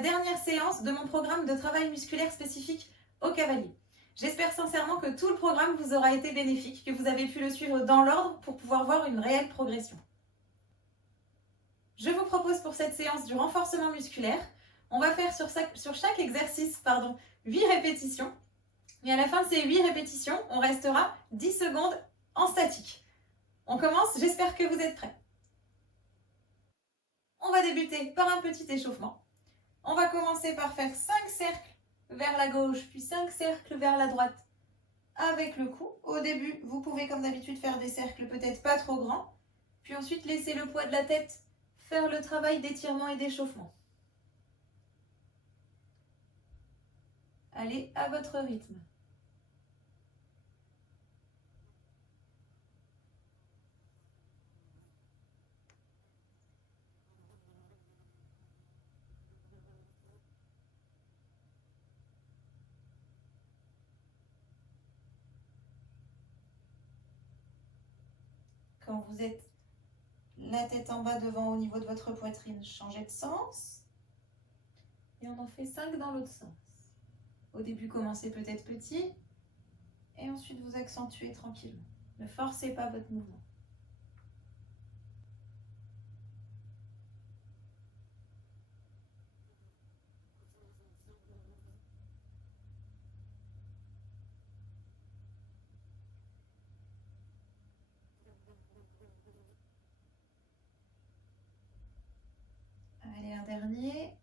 dernière séance de mon programme de travail musculaire spécifique au cavalier. J'espère sincèrement que tout le programme vous aura été bénéfique, que vous avez pu le suivre dans l'ordre pour pouvoir voir une réelle progression. Je vous propose pour cette séance du renforcement musculaire. On va faire sur chaque exercice 8 répétitions. Et à la fin de ces 8 répétitions, on restera 10 secondes en statique. On commence, j'espère que vous êtes prêts. On va débuter par un petit échauffement. On va commencer par faire 5 cercles vers la gauche, puis 5 cercles vers la droite avec le cou. Au début, vous pouvez comme d'habitude faire des cercles peut-être pas trop grands, puis ensuite laisser le poids de la tête faire le travail d'étirement et d'échauffement. Allez à votre rythme. Quand vous êtes la tête en bas devant au niveau de votre poitrine, changez de sens. Et on en fait 5 dans l'autre sens. Au début, commencez peut-être petit. Et ensuite, vous accentuez tranquillement. Ne forcez pas votre mouvement. Allez, un dernier.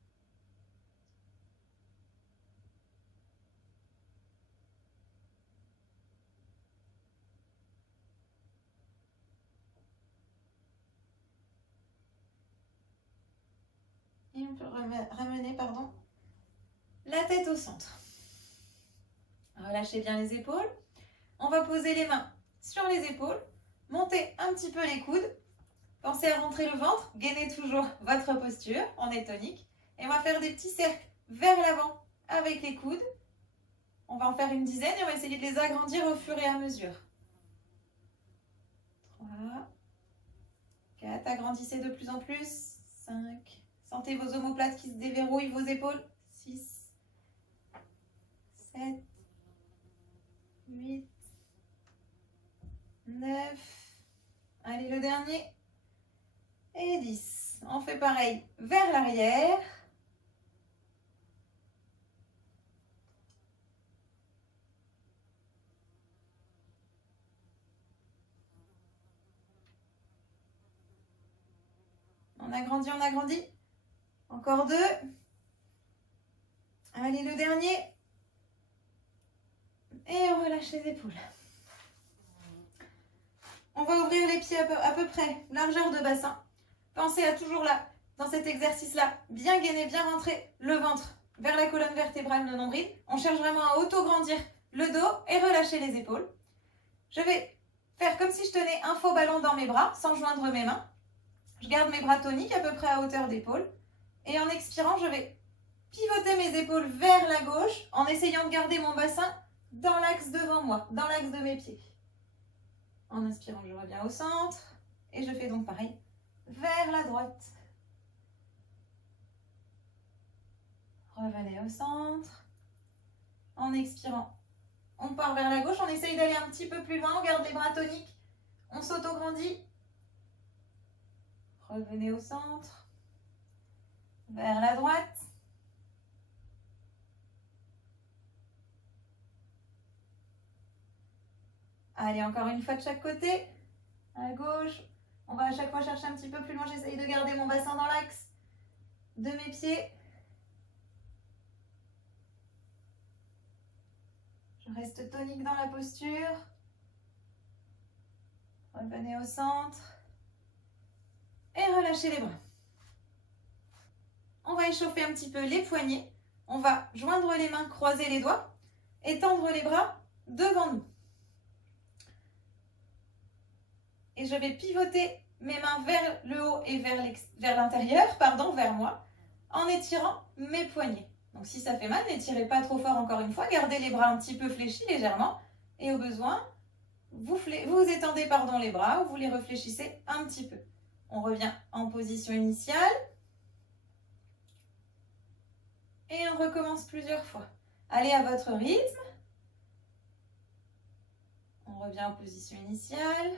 Et on peut ramener la tête au centre. Relâchez bien les épaules. On va poser les mains sur les épaules. Montez un petit peu les coudes. Pensez à rentrer le ventre. Gainez toujours votre posture. On est tonique. Et on va faire des petits cercles vers l'avant avec les coudes. On va en faire une dizaine et on va essayer de les agrandir au fur et à mesure. 3, 4, agrandissez de plus en plus. 5, sentez vos omoplates qui se déverrouillent, vos épaules. 6, 7, 8, 9. Allez, le dernier. Et 10. On fait pareil vers l'arrière. On agrandit, on agrandit. Encore 2. Allez, le dernier. Et on relâche les épaules. On va ouvrir les pieds à peu près largeur de bassin. Pensez à toujours là, dans cet exercice-là, bien gainer, bien rentrer le ventre vers la colonne vertébrale, le nombril. On cherche vraiment à auto-grandir le dos et relâcher les épaules. Je vais faire comme si je tenais un faux ballon dans mes bras, sans joindre mes mains. Je garde mes bras toniques à peu près à hauteur d'épaule. Et en expirant, je vais pivoter mes épaules vers la gauche en essayant de garder mon bassin dans l'axe devant moi, dans l'axe de mes pieds. En inspirant, je reviens au centre. Et je fais donc pareil vers la droite. Revenez au centre. En expirant, on part vers la gauche. On essaye d'aller un petit peu plus loin. On garde les bras toniques. On s'auto-grandit. Revenez au centre. Vers la droite. Allez, encore une fois de chaque côté. À gauche. On va à chaque fois chercher un petit peu plus loin. J'essaye de garder mon bassin dans l'axe de mes pieds. Je reste tonique dans la posture. Revenez au centre. Et relâchez les bras. On va échauffer un petit peu les poignets. On va joindre les mains, croiser les doigts et tendre les bras devant nous. Et je vais pivoter mes mains vers le haut et vers l'intérieur, vers moi, en étirant mes poignets. Donc si ça fait mal, n'étirez pas trop fort encore une fois. Gardez les bras un petit peu fléchis légèrement. Et au besoin, vous étendez les bras ou vous les réfléchissez un petit peu. On revient en position initiale. Et on recommence plusieurs fois. Allez à votre rythme. On revient en position initiale.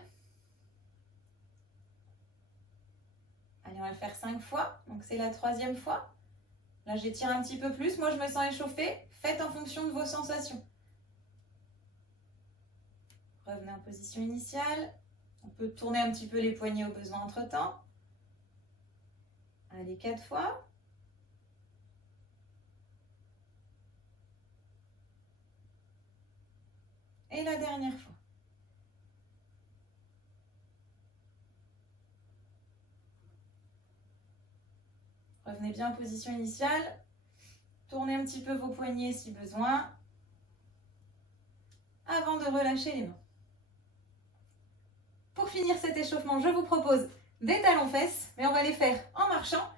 Allez, on va le faire 5 fois. Donc, c'est la 3e fois. Là, j'étire un petit peu plus. Moi, je me sens échauffée. Faites en fonction de vos sensations. Revenez en position initiale. On peut tourner un petit peu les poignets au besoin entre-temps. Allez, 4 fois. Et la dernière fois. Revenez bien en position initiale. Tournez un petit peu vos poignets si besoin. Avant de relâcher les mains. Pour finir cet échauffement, je vous propose des talons-fesses, mais on va les faire en marchant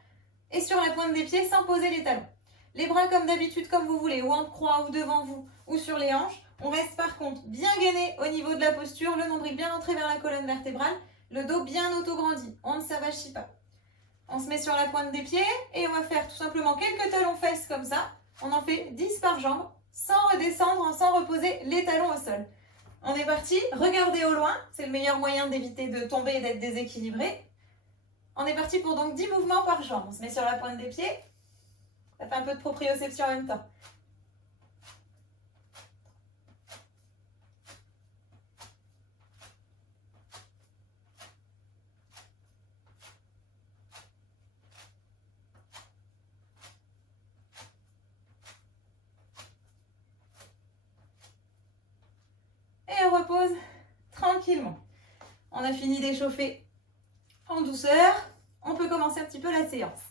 et sur la pointe des pieds sans poser les talons. Les bras comme d'habitude, comme vous voulez, ou en croix, ou devant vous, ou sur les hanches. On reste par contre bien gainé au niveau de la posture, le nombril bien entré vers la colonne vertébrale, le dos bien auto-grandi. On ne s'avachit pas. On se met sur la pointe des pieds et on va faire tout simplement quelques talons-fesses comme ça. On en fait 10 par jambe, sans redescendre, sans reposer les talons au sol. On est parti, regardez au loin, c'est le meilleur moyen d'éviter de tomber et d'être déséquilibré. On est parti pour donc 10 mouvements par jambe. On se met sur la pointe des pieds, ça fait un peu de proprioception en même temps. Et on repose tranquillement. On a fini d'échauffer en douceur. On peut commencer un petit peu la séance.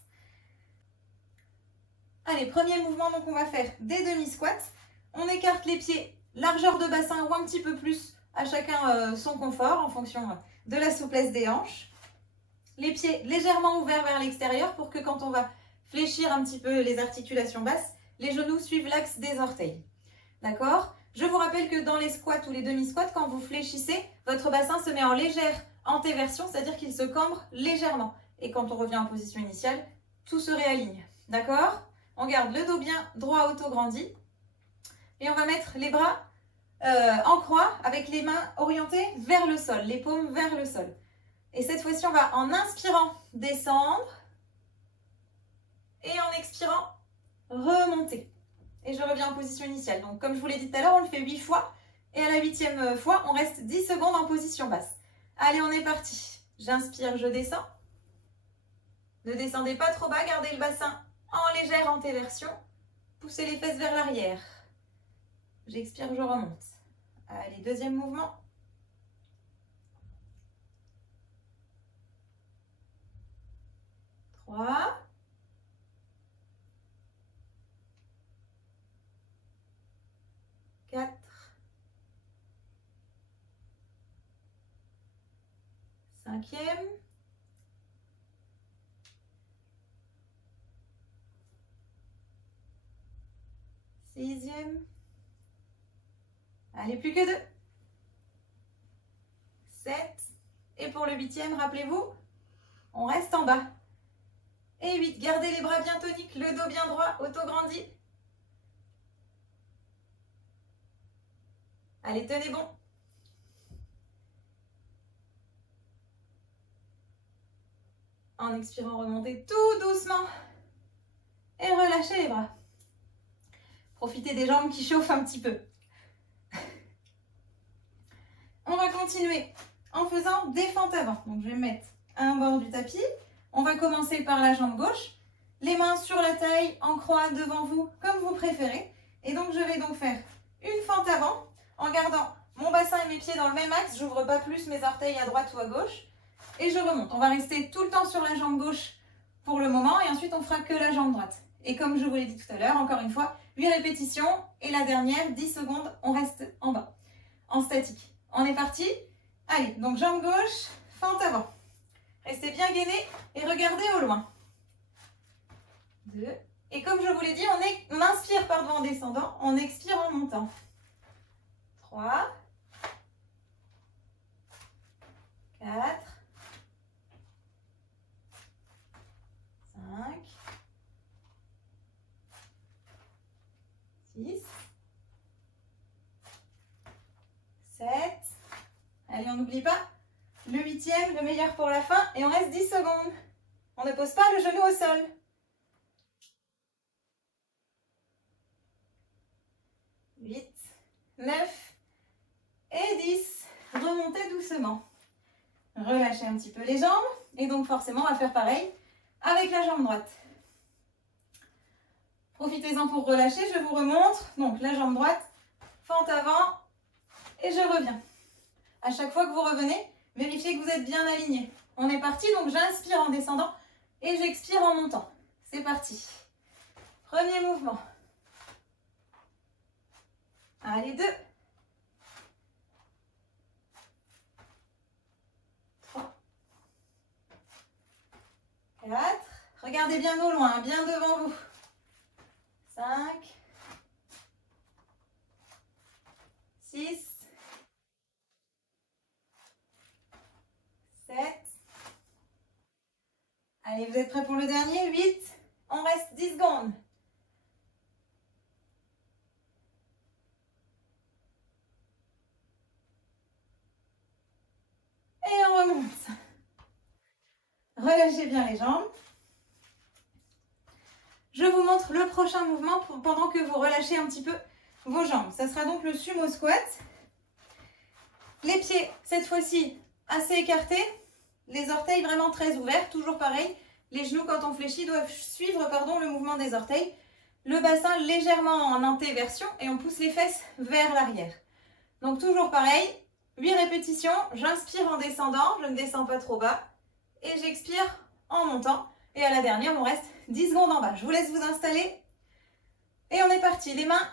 Allez, premier mouvement, donc on va faire des demi-squats. On écarte les pieds, largeur de bassin ou un petit peu plus, à chacun son confort en fonction de la souplesse des hanches. Les pieds légèrement ouverts vers l'extérieur pour que quand on va fléchir un petit peu les articulations basses, les genoux suivent l'axe des orteils. D'accord ? Je vous rappelle que dans les squats ou les demi-squats, quand vous fléchissez, votre bassin se met en légère antéversion, c'est-à-dire qu'il se cambre légèrement. Et quand on revient en position initiale, tout se réaligne. D'accord ? On garde le dos bien droit, auto-grandi. Et on va mettre les bras en croix avec les mains orientées vers le sol, les paumes vers le sol. Et cette fois-ci, on va en inspirant descendre et en expirant remonter. Et je reviens en position initiale. Donc comme je vous l'ai dit tout à l'heure, on le fait 8 fois. Et à la 8e fois, on reste 10 secondes en position basse. Allez, on est parti. J'inspire, je descends. Ne descendez pas trop bas, gardez le bassin en légère antéversion. Poussez les fesses vers l'arrière. J'expire, je remonte. Allez, deuxième mouvement. Trois. 4. 5e. 6e. Allez, plus que 2. 7. Et pour le 8e, rappelez-vous, on reste en bas. Et 8. Gardez les bras bien toniques, le dos bien droit, auto-grandi. Allez, tenez bon. En expirant, remontez tout doucement. Et relâchez les bras. Profitez des jambes qui chauffent un petit peu. On va continuer en faisant des fentes avant. Donc, je vais me mettre à un bord du tapis. On va commencer par la jambe gauche. Les mains sur la taille, en croix devant vous, comme vous préférez. Et donc, je vais donc faire une fente avant en gardant mon bassin et mes pieds dans le même axe. Je n'ouvre pas plus mes orteils à droite ou à gauche. Et je remonte. On va rester tout le temps sur la jambe gauche pour le moment. Et ensuite, on fera que la jambe droite. Et comme je vous l'ai dit tout à l'heure, encore une fois, 8 répétitions. Et la dernière, 10 secondes, on reste en bas, en statique. On est parti. Allez, donc jambe gauche, fente avant. Restez bien gainés et regardez au loin. 2. Et comme je vous l'ai dit, on inspire en descendant, on expire en montant. 3. 4. 5. 6, 7. Allez, on n'oublie pas. Le 8e, le meilleur pour la fin. Et on reste 10 secondes. On ne pose pas le genou au sol. 8, 9 et 10. Remontez doucement. Relâchez un petit peu les jambes. Et donc forcément, on va faire pareil avec la jambe droite. Profitez-en pour relâcher. Je vous remontre. Donc la jambe droite, fente avant et je reviens. À chaque fois que vous revenez, vérifiez que vous êtes bien aligné. On est parti, donc j'inspire en descendant et j'expire en montant. C'est parti. Premier mouvement. Allez, 2. 3. 4. Regardez bien au loin, bien devant vous. 5. 6. 7. Allez, vous êtes prêts pour le dernier? 8. On reste 10 secondes. Et on remonte. Relâchez bien les jambes. Je vous montre le prochain mouvement pendant que vous relâchez un petit peu vos jambes. Ça sera donc le sumo squat. Les pieds, cette fois-ci, assez écartés. Les orteils vraiment très ouverts, toujours pareil. Les genoux, quand on fléchit, doivent suivre le mouvement des orteils. Le bassin légèrement en intéversion et on pousse les fesses vers l'arrière. Donc toujours pareil, 8 répétitions. J'inspire en descendant, je ne descends pas trop bas. Et j'expire en montant. Et à la dernière, on reste 10 secondes en bas. Je vous laisse vous installer. Et on est parti. Les mains,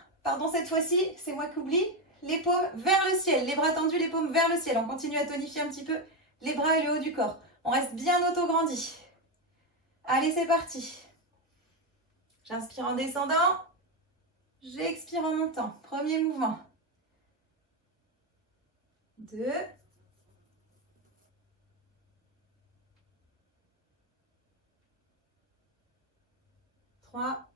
cette fois-ci, c'est moi qui oublie. Les paumes vers le ciel. Les bras tendus, les paumes vers le ciel. On continue à tonifier un petit peu les bras et le haut du corps. On reste bien auto-grandi. Allez, c'est parti. J'inspire en descendant. J'expire en montant. Premier mouvement. 2. 3.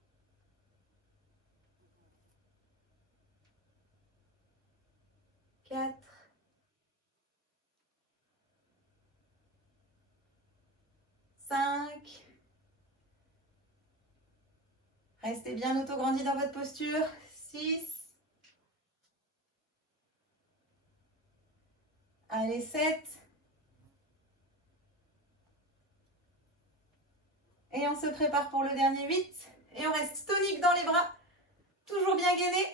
4. 5. Restez bien auto-grandi dans votre posture. 6. Allez, 7. Et on se prépare pour le dernier 8. Et on reste tonique dans les bras. Toujours bien gainé.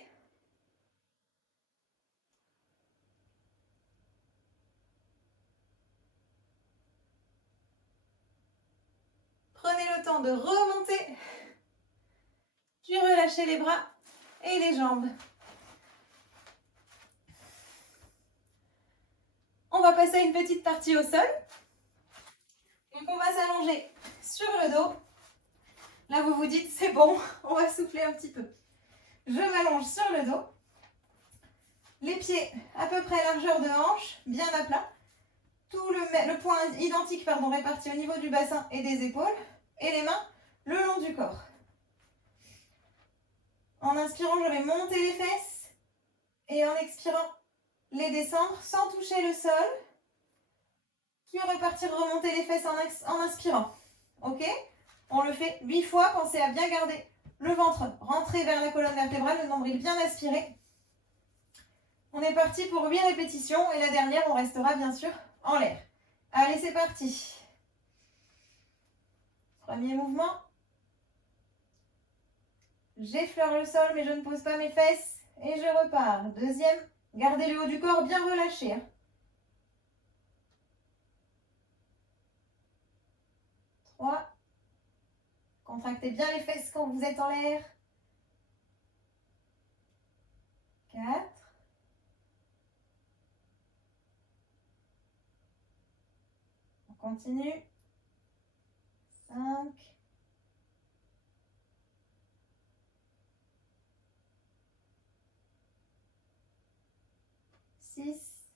Prenez le temps de remonter. Puis relâchez les bras et les jambes. On va passer à une petite partie au sol. Donc on va s'allonger sur le dos. Là vous vous dites c'est bon, on va souffler un petit peu. Je m'allonge sur le dos. Les pieds à peu près largeur de hanche, bien à plat. Tout le point identique réparti au niveau du bassin et des épaules. Et les mains le long du corps. En inspirant, je vais monter les fesses. Et en expirant, les descendre sans toucher le sol. Puis repartir, remonter les fesses en inspirant. Ok? On le fait 8 fois. Pensez à bien garder le ventre rentré vers la colonne vertébrale, le nombril bien aspiré. On est parti pour 8 répétitions. Et la dernière, on restera bien sûr en l'air. Allez, c'est parti. Premier mouvement. J'effleure le sol, mais je ne pose pas mes fesses. Et je repars. Deuxième, gardez le haut du corps bien relâché. 3. Contractez bien les fesses quand vous êtes en l'air. 4. 'On continue. 5. 6.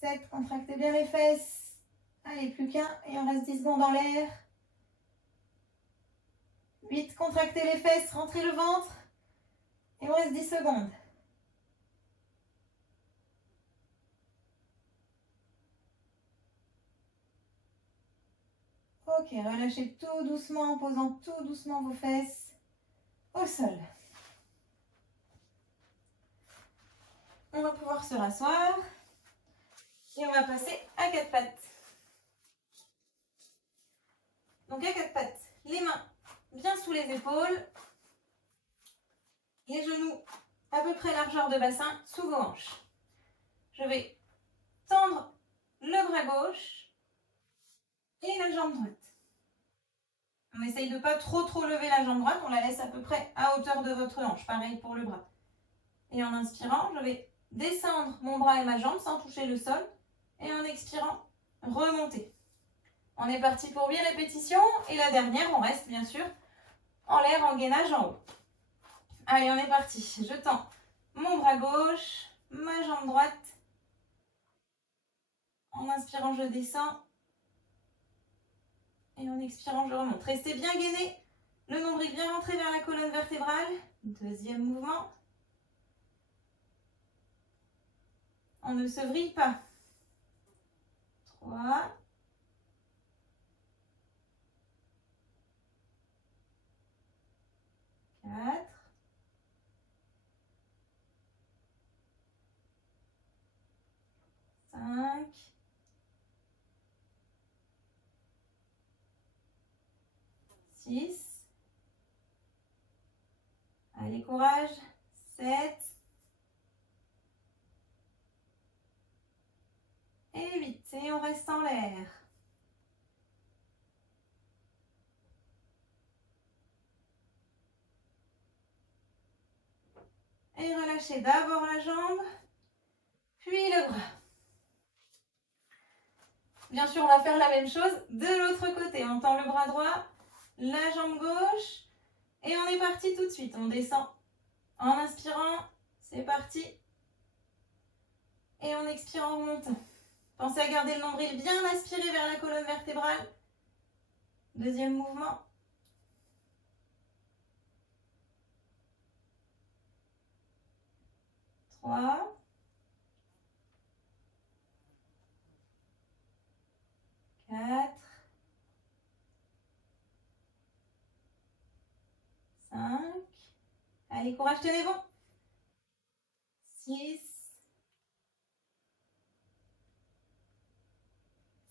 7. Contractez bien les fesses. Allez, plus qu'un et on reste 10 secondes en l'air. 8, contractez les fesses, rentrez le ventre. Et on reste 10 secondes. Ok, relâchez tout doucement en posant tout doucement vos fesses au sol. On va pouvoir se rasseoir et on va passer à 4 pattes. Donc à 4 pattes, les mains bien sous les épaules, les genoux à peu près largeur de bassin sous vos hanches. Je vais tendre le bras gauche et la jambe droite. On essaye de ne pas trop lever la jambe droite, on la laisse à peu près à hauteur de votre hanche, pareil pour le bras. Et en inspirant, je vais descendre mon bras et ma jambe sans toucher le sol. Et en expirant, remonter. On est parti pour 8 répétitions. Et la dernière, on reste bien sûr en l'air, en gainage en haut. Allez, on est parti. Je tends mon bras gauche, ma jambe droite. En inspirant, je descends. Et en expirant, je remonte. Restez bien gainé. Le nombril bien rentré vers la colonne vertébrale. Deuxième mouvement. On ne se vrille pas. 3. 4. 5. 6. Allez, courage. 7. Et 8. Et on reste en l'air. Et relâchez d'abord la jambe, puis le bras. Bien sûr, on va faire la même chose de l'autre côté. On tend le bras droit, la jambe gauche, et on est parti tout de suite. On descend en inspirant, c'est parti. Et on expire en remontant. Pensez à garder le nombril bien aspiré vers la colonne vertébrale. Deuxième mouvement. 3. 4. 5. Allez, courage, tenez bon. 6.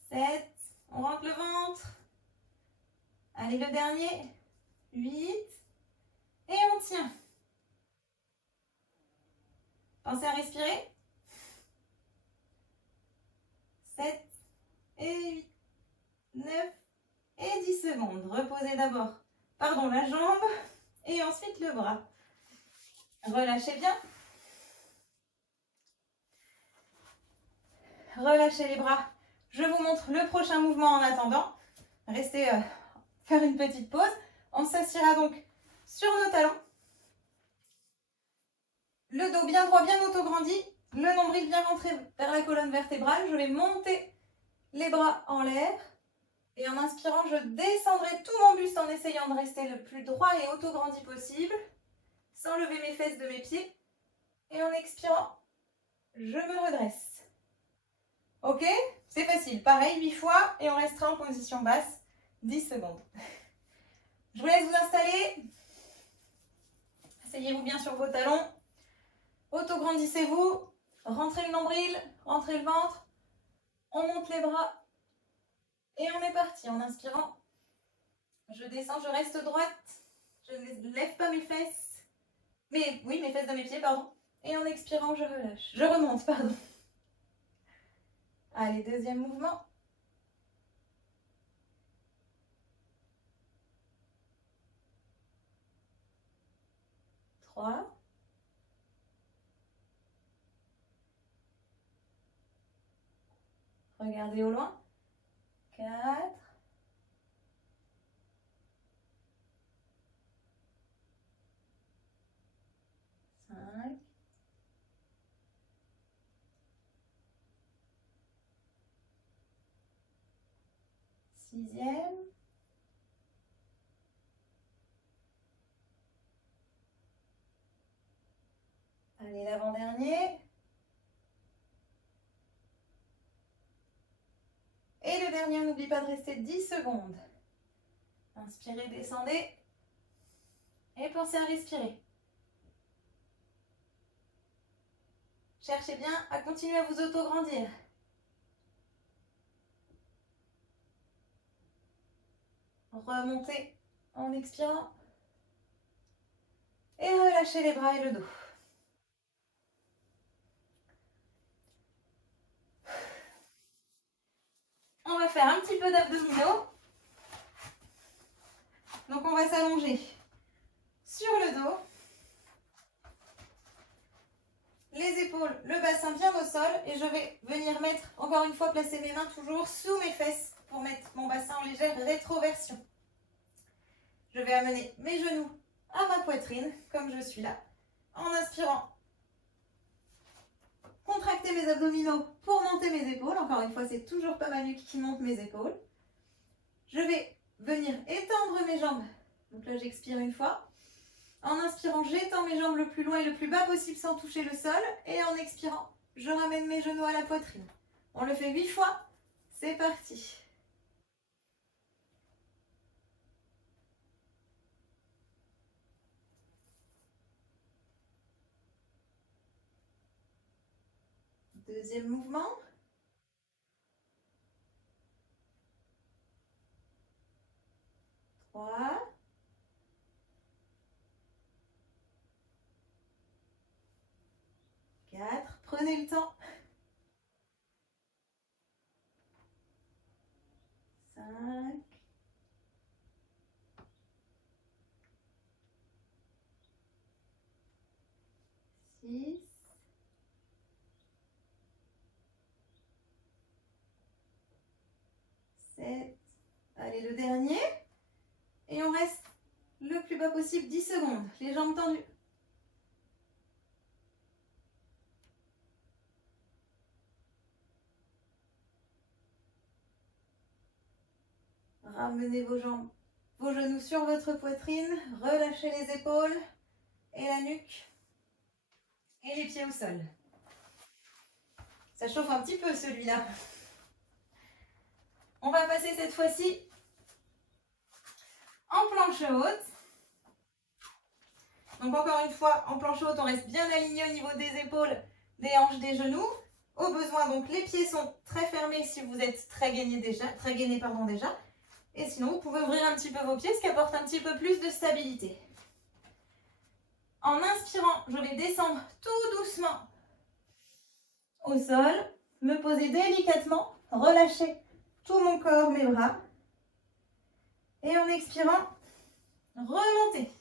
7. On rentre le ventre. Allez, le dernier. 8. Et on tient. Pensez à respirer. 7 et 8, 9 et 10 secondes. Reposez d'abord, la jambe et ensuite le bras. Relâchez bien. Relâchez les bras. Je vous montre le prochain mouvement en attendant. Restez faire une petite pause. On s'assiera donc sur nos talons. Le dos bien droit, bien auto-grandi. Le nombril bien rentré vers la colonne vertébrale. Je vais monter les bras en l'air. Et en inspirant, je descendrai tout mon buste en essayant de rester le plus droit et auto-grandi possible, sans lever mes fesses de mes pieds. Et en expirant, je me redresse. Ok? C'est facile. Pareil, 8 fois et on restera en position basse 10 secondes. Je vous laisse vous installer. Asseyez-vous bien sur vos talons. Auto-grandissez-vous. Rentrez le nombril, rentrez le ventre. On monte les bras. Et on est parti. En inspirant, je descends, je reste droite. Je ne lève pas mes fesses. Mes fesses de mes pieds, pardon. Et en expirant, je relâche. Je remonte, pardon. Allez, deuxième mouvement. 3. 4. Regardez au loin. 4. 5. 6e. Allez, l'avant-dernier. Et le dernier, n'oublie pas de rester 10 secondes. Inspirez, descendez. Et pensez à respirer. Cherchez bien à continuer à vous auto-grandir. Remontez en expirant. Et relâchez les bras et le dos. On va faire un petit peu d'abdominaux. Donc on va s'allonger sur le dos. Les épaules, le bassin bien au sol. Et je vais venir mettre, encore une fois, placer mes mains toujours sous mes fesses pour mettre mon bassin en légère rétroversion. Je vais amener mes genoux à ma poitrine, comme je suis là. En inspirant, contracter mes abdominaux pour monter mes épaules. Encore une fois, c'est toujours pas ma nuque qui monte mes épaules. Je vais venir étendre mes jambes. Donc là, j'expire une fois. En inspirant, j'étends mes jambes le plus loin et le plus bas possible sans toucher le sol. Et en expirant, je ramène mes genoux à la poitrine. On le fait 8 fois. C'est parti. Deuxième mouvement. Trois. 4. Prenez le temps. 5. 6. 7. Allez, le dernier. Et on reste le plus bas possible, 10 secondes. Les jambes tendues. Ramenez vos jambes, vos genoux sur votre poitrine. Relâchez les épaules et la nuque. Et les pieds au sol. Ça chauffe un petit peu celui-là. On va passer cette fois-ci en planche haute. Donc encore une fois, en planche haute, on reste bien aligné au niveau des épaules, des hanches, des genoux. Au besoin, donc les pieds sont très fermés si vous êtes très gainé déjà. Et sinon, vous pouvez ouvrir un petit peu vos pieds, ce qui apporte un petit peu plus de stabilité. En inspirant, je vais descendre tout doucement au sol, me poser délicatement, relâcher tout mon corps, mes bras. Et en expirant, remonter.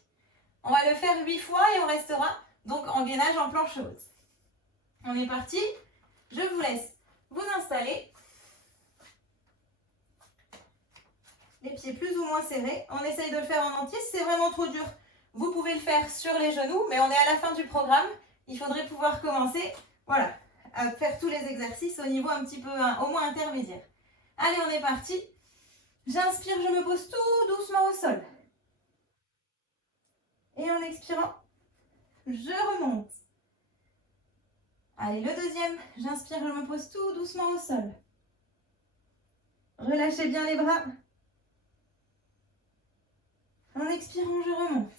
On va le faire 8 fois et on restera donc en gainage en planche haute. On est parti. Je vous laisse vous installer. Les pieds plus ou moins serrés. On essaye de le faire en entier. Si c'est vraiment trop dur, vous pouvez le faire sur les genoux. Mais on est à la fin du programme. Il faudrait pouvoir commencer, voilà, à faire tous les exercices au niveau un petit peu, au moins intermédiaire. Allez, on est parti. J'inspire, je me pose tout doucement au sol. Et en expirant, je remonte. Allez, le deuxième. J'inspire, je me pose tout doucement au sol. Relâchez bien les bras. En expirant, je remonte.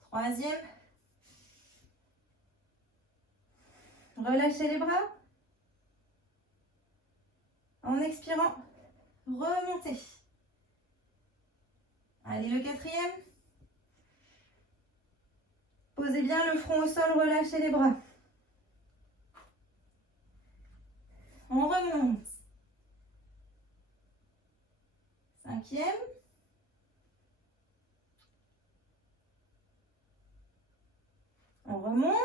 Troisième. Relâchez les bras. En expirant, remontez. Allez, le quatrième. Posez bien le front au sol, relâchez les bras. On remonte. Cinquième. On remonte.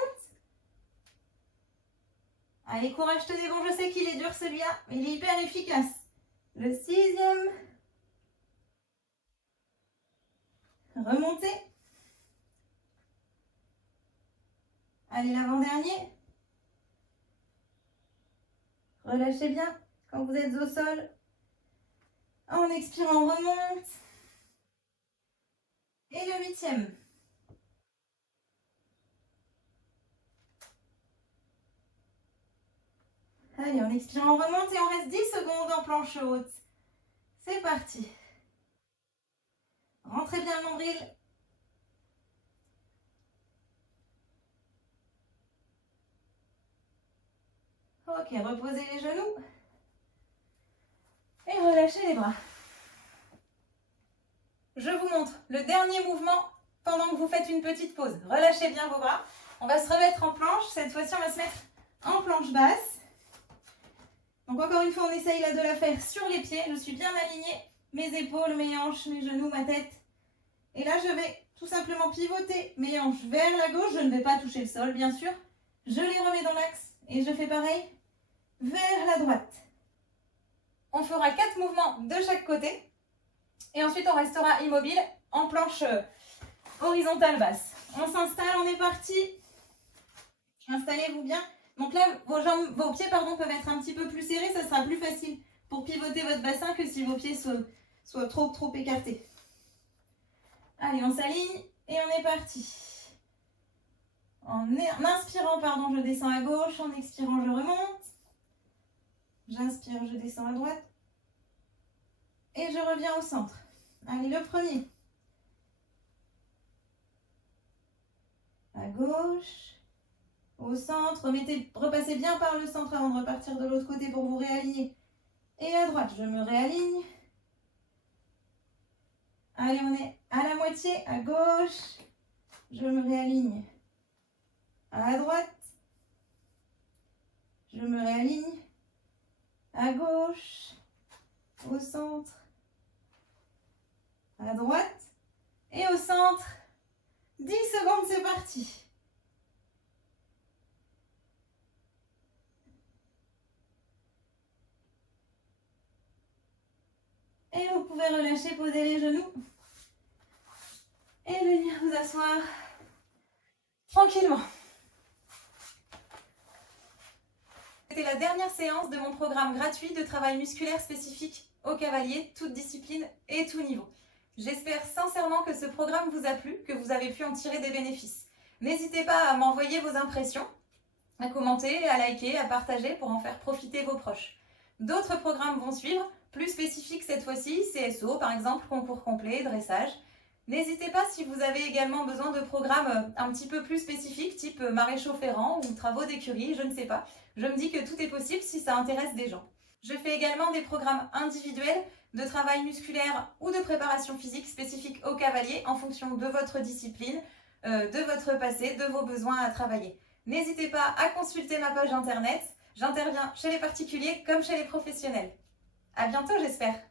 Allez, courage, tenez bon, je sais qu'il est dur celui-là, mais il est hyper efficace. Le sixième. Remontez. Allez, l'avant-dernier. Relâchez bien. Quand vous êtes au sol, en expirant, on remonte. Et le 8e. Allez, en expirant, on remonte et on reste 10 secondes en planche haute. C'est parti. Rentrez bien le nombril. Ok, reposez les genoux. Et relâchez les bras. Je vous montre le dernier mouvement pendant que vous faites une petite pause. Relâchez bien vos bras. On va se remettre en planche. Cette fois-ci, on va se mettre en planche basse. Donc encore une fois, on essaye là de la faire sur les pieds. Je suis bien alignée. Mes épaules, mes hanches, mes genoux, ma tête. Et là, je vais tout simplement pivoter mes hanches vers la gauche. Je ne vais pas toucher le sol, bien sûr. Je les remets dans l'axe et je fais pareil vers la droite. On fera 4 mouvements de chaque côté. Et ensuite, on restera immobile en planche horizontale basse. On s'installe, on est parti. Installez-vous bien. Donc là, vos pieds peuvent être un petit peu plus serrés. Ça sera plus facile pour pivoter votre bassin que si vos pieds soient trop écartés. Allez, on s'aligne et on est parti. En inspirant, je descends à gauche. En expirant, je remonte. J'inspire, je descends à droite. Et je reviens au centre. Allez, le premier. À gauche. Au centre. Repassez bien par le centre avant de repartir de l'autre côté pour vous réaligner. Et à droite, je me réaligne. Allez, on est à la moitié. À gauche. Je me réaligne. À droite. Je me réaligne. À gauche. Au centre. À droite et au centre. 10 secondes, c'est parti. Et vous pouvez relâcher, poser les genoux et venir vous asseoir tranquillement. C'était la dernière séance de mon programme gratuit de travail musculaire spécifique aux cavaliers, toutes disciplines et tout niveau. J'espère sincèrement que ce programme vous a plu, que vous avez pu en tirer des bénéfices. N'hésitez pas à m'envoyer vos impressions, à commenter, à liker, à partager pour en faire profiter vos proches. D'autres programmes vont suivre, plus spécifiques cette fois-ci, CSO par exemple, concours complet, dressage. N'hésitez pas si vous avez également besoin de programmes un petit peu plus spécifiques, type maréchaux ferrants ou travaux d'écurie, je ne sais pas. Je me dis que tout est possible si ça intéresse des gens. Je fais également des programmes individuels de travail musculaire ou de préparation physique spécifiques aux cavaliers en fonction de votre discipline, de votre passé, de vos besoins à travailler. N'hésitez pas à consulter ma page internet. J'interviens chez les particuliers comme chez les professionnels. À bientôt, j'espère.